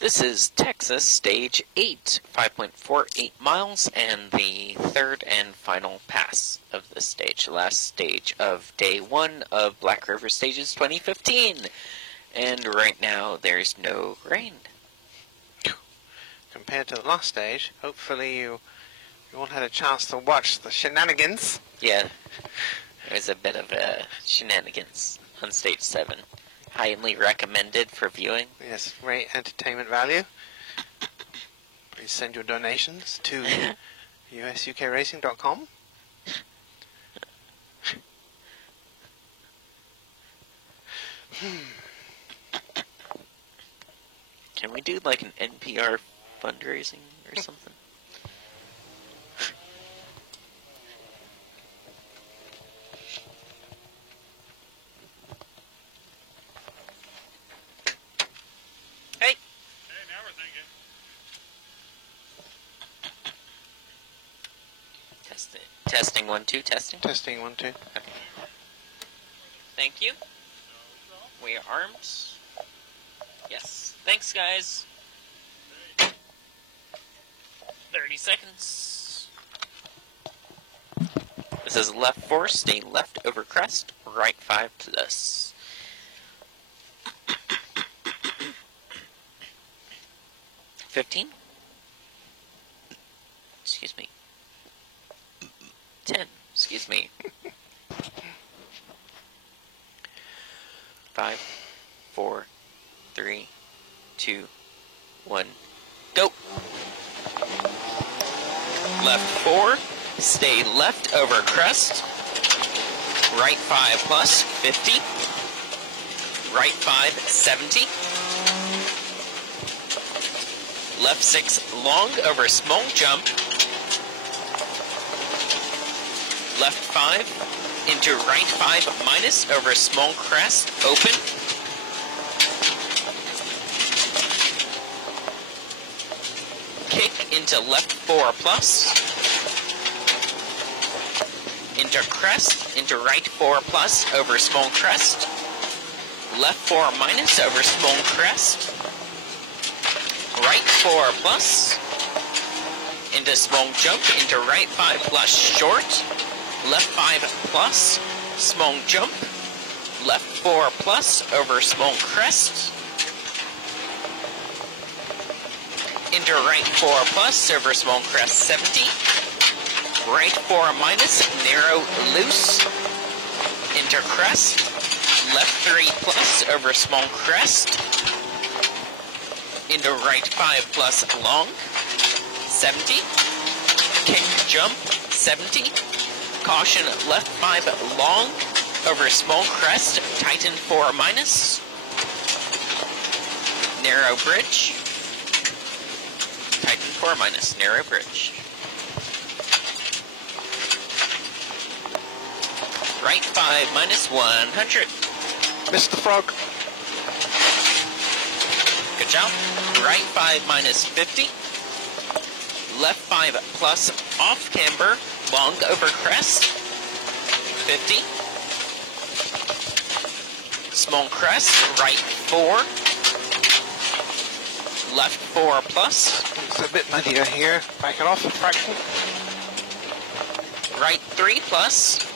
This is Texas, Stage 8, 5.48 miles, and the third and final pass of this stage. The last stage of Day 1 of Black River Stages 2015. And right now, there's no rain. Compared to the last stage, hopefully you all had a chance to watch the shenanigans. Yeah, there's a bit of shenanigans on Stage 7. Highly recommended for viewing. Yes, great entertainment value. Please send your donations to usukracing.com. Can we do like an NPR fundraising or something? Hey! Hey, now we're thinking. Testing 1, 2, testing. Testing 1, 2. Okay. Thank you. We are armed. Yes. Thanks, guys. 30 seconds. This is left 4, stay left over crest, right 5 plus. $15. Excuse me. 10. Excuse me. 5, 4, 3, 2, 1, go! Left 4, stay left over crest, right 5 plus, 50, right 5, 70, left 6 long over small jump, left 5, into right 5 minus over small crest, open, kick into left 4 plus, into crest, into right 4 plus over small crest, left 4 minus over small crest, right 4 plus, into small jump, into right 5 plus short, left 5 plus, small jump, left 4 plus over small crest, into right 4 plus over small crest 70, right 4 minus, narrow loose, into crest, left 3 plus over small crest, into right 5 plus long, 70, kick jump 70, caution left 5 long over small crest, tighten 4 minus, narrow bridge, tighten 4 minus, narrow bridge. Right 5 minus 100. Mr. Frog. Good job. Right 5 minus 50. Left 5 plus off camber, long over crest, 50. Small crest, right 4. Left 4 plus. It's a bit muddier here. Back it off a fraction. Right 3 plus.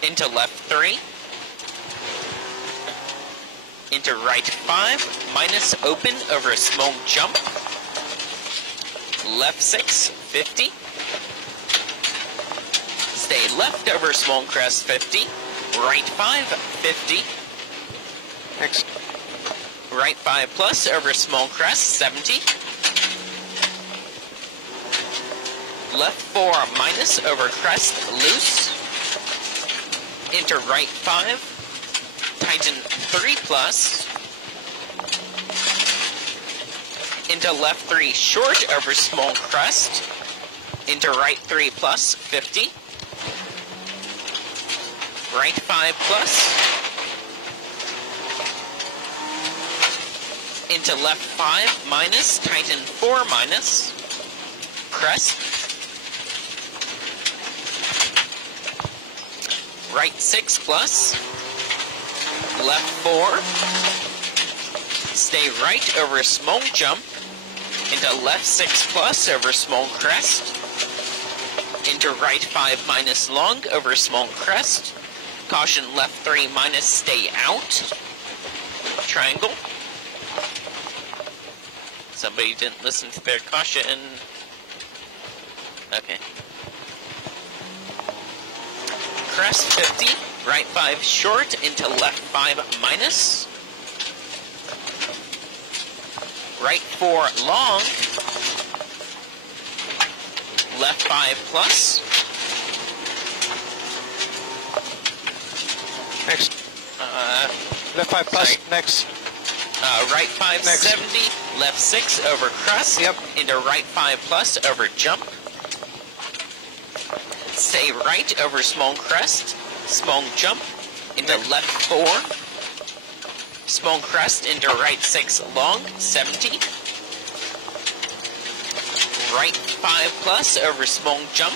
Into left 3. Into right 5, minus open over a small jump. Left 6, 50. Stay left over small crest 50. Right 5, 50. Next. Right 5 plus over small crest 70. Left 4 minus over crest loose. Into right 5. Tighten 3 plus. Into left 3 short over small crest. Into right 3 plus 50. Right 5 plus. Into left 5 minus, tighten 4 minus. Crest. Right 6 plus. Left 4. Stay right over small jump. Into left 6 plus over small crest. Into right 5 minus long over small crest. Caution left 3 minus, stay out. Triangle. Somebody didn't listen to their caution. Okay. Crest 50, right 5 short into left 5 minus. Right 4 long. Left 5 plus. Next. Left 5 plus. Sorry. Next. Right 5 Next. 70. Left 6 over crest. Yep. Into right 5 plus over jump. Stay right over small crest. Small jump. Into left 4. Small crest into right 6 long. 70. Right 5 plus over small jump.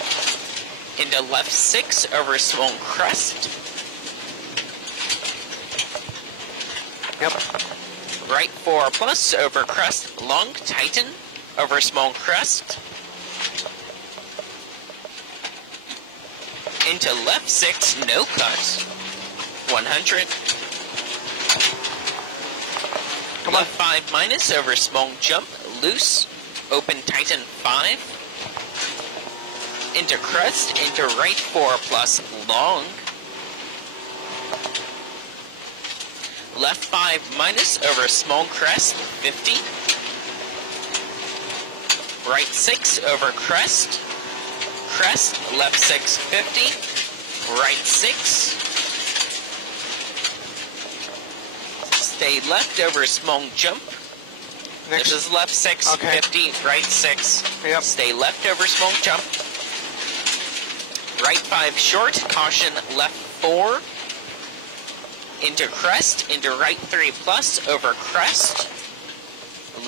Into left 6 over small crest. Yep. Right 4 plus over crest long. Tighten over small crest. Into left 6, no cut. 100. Come on. Left 5 minus over small jump. Loose. Open tighten 5. Into crest. Into right 4 plus long. Left 5 minus over small crest. 50. Right 6 over crest. Crest, left 6, 50, right 6, stay left over small jump, Next. this is left 6, Okay. 50, right 6, Yep. stay left over small jump, right 5 short, caution left 4, into crest, into right 3 plus, over crest,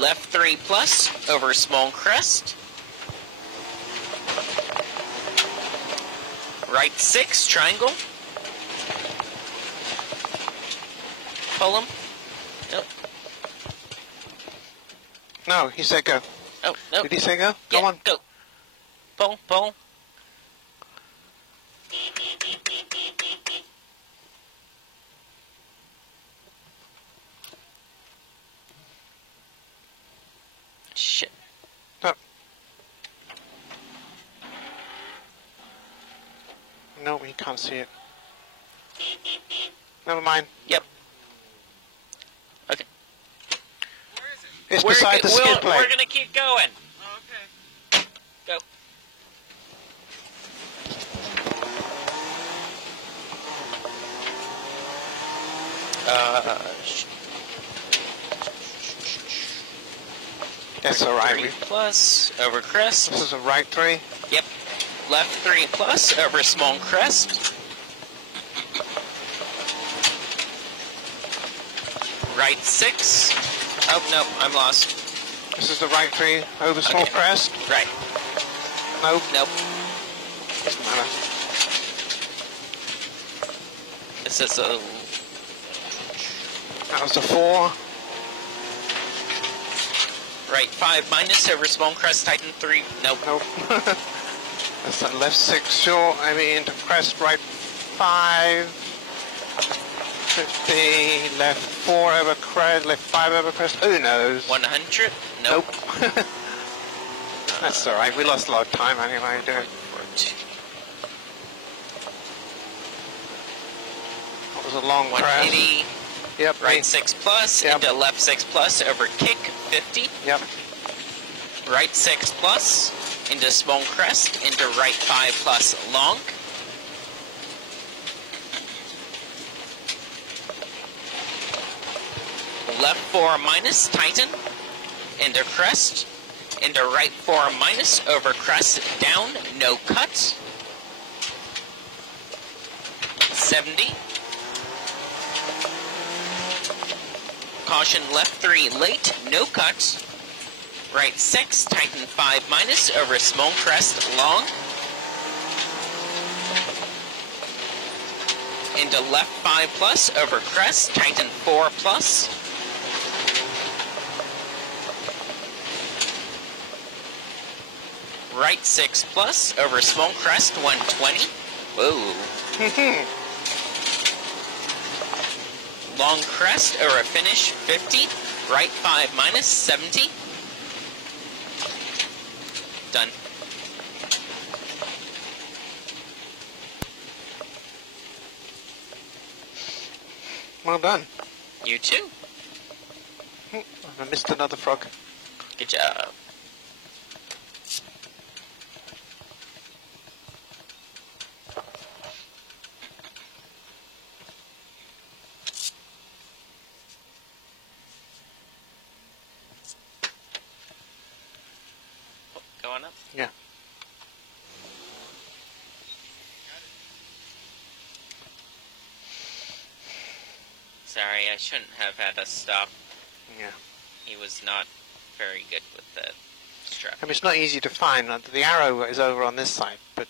left 3 plus, over small crest, right 6, triangle. Pull him. Nope. No, he said go. Oh, no. Did he say go? Yeah, Come on. go. Pull, pull. Shit. No. No, he can't see it. Never mind. Yep. Okay. It's beside the skid plate. We're gonna keep going. Okay. Go. That's alright. 3 plus over crest. This is a right 3. Yep. Left 3 plus over small crest. Right 6. Oh, no, I'm lost. This is the right 3 over small Okay. crest. Right. Nope. Nope. Doesn't matter. This is a... That was the 4. Right 5 minus over small crest, tighten 3. Nope. Nope. That's the left 6 short. I mean, into crest, right 5. 50. Left 4 over crest. Left 5 over crest. Who knows? 100. Nope. That's alright. We lost a lot of time anyway doing it. 42. That was a long crest. 180. Yep. Right 6 plus Yep. into left 6 plus over kick 50. Yep. Right 6 plus into small crest into right 5 plus long. Left 4 minus tighten into crest into right 4 minus over crest down, no cut. 70. Caution left 3 late, no cut. Right 6, tighten 5 minus over small crest long. Into left 5 plus over crest, tighten 4 plus. Right 6 plus over small crest 120. Whoa. Long crest over finish 50. Right 5 minus 70. Done. Well done. You too. I missed another frog. Good job. Oh, going up? Yeah. Sorry, I shouldn't have had us stop. Yeah. He was not very good with the strap. I mean, it's not easy to find. The arrow is over on this side, but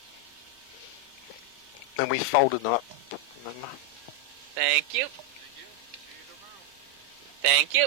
then we folded them up. Remember? Thank you. Thank you.